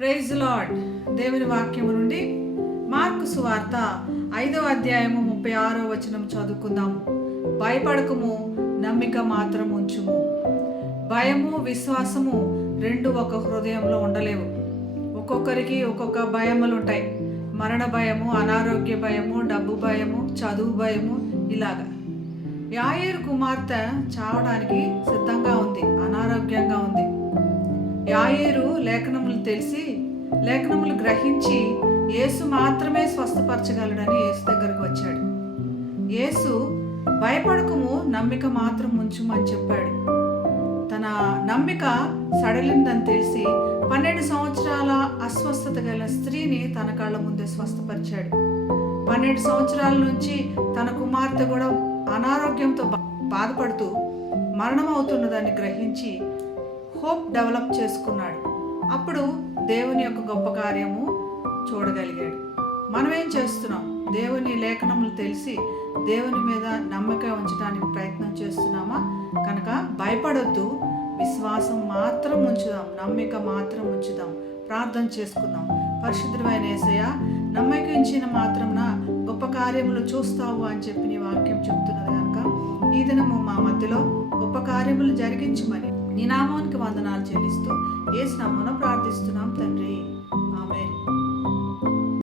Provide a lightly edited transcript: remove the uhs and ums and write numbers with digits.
Praise lord. దేవుని వాక్యము నుండి మార్కు సువార్త 5వ అధ్యాయము 36వ వచనం చదువుకుందాము. భయపడకము, నమ్మిక మాత్రం ఉంచుము. భయము విశ్వాసము రెండు ఒక హృదయంలో ఉండలేవు. ఒక్కొక్కరికి ఒక్కొక్క భయములు ఉంటాయి. మరణ భయము, అనారోగ్య భయము, డబ్బు భయము, చదువు భయము, ఇలాగా. యాయేరు కుమార్తె చావడానికి సిద్ధంగా ఉంది, అనారోగ్యంగా ఉంది. యాయేరు లేఖనములు తెలిసి, లేఖనములు గ్రహించి యేసు మాత్రమే స్వస్థపరచగలడని యేసు దగ్గరకు వచ్చాడు. యేసు భయపడకము, నమ్మిక మాత్రం ఉంచుమని చెప్పాడు. తన నమ్మిక సడలిందని తెలిసి 12 సంవత్సరాల అస్వస్థత గల స్త్రీని తన కళ్ళ ముందే స్వస్థపరిచాడు. 12 సంవత్సరాల నుంచి తన కుమార్తె కూడా అనారోగ్యంతో బాధపడుతూ మరణం అవుతున్నదాన్ని గ్రహించి హోప్ డెవలప్ చేసుకున్నాడు. అప్పుడు దేవుని యొక్క గొప్ప కార్యము చూడగలిగాడు. మనం ఏం చేస్తున్నాం? దేవుని లేఖనములు తెలిసి దేవుని మీద నమ్మక ఉంచడానికి ప్రయత్నం చేస్తున్నామా? కనుక భయపడొద్దు, విశ్వాసం మాత్రం ఉంచుదాం, నమ్మిక మాత్రం ఉంచుదాం. ప్రార్థన చేసుకుందాం. పరిశుద్ధమైన యేసయ్య, నమ్మిక ఉంచిన మాత్రంన గొప్ప కార్యములు చూస్తావు అని చెప్పి నీ వాక్యం చెప్తున్నది కనుక ఈ దినము మా మధ్యలో గొప్ప కార్యములు జరిగించమని నీ నామానికి వందనాలు చెల్లిస్తూ యేసు నామమున ప్రార్థిస్తున్నాం తండ్రి.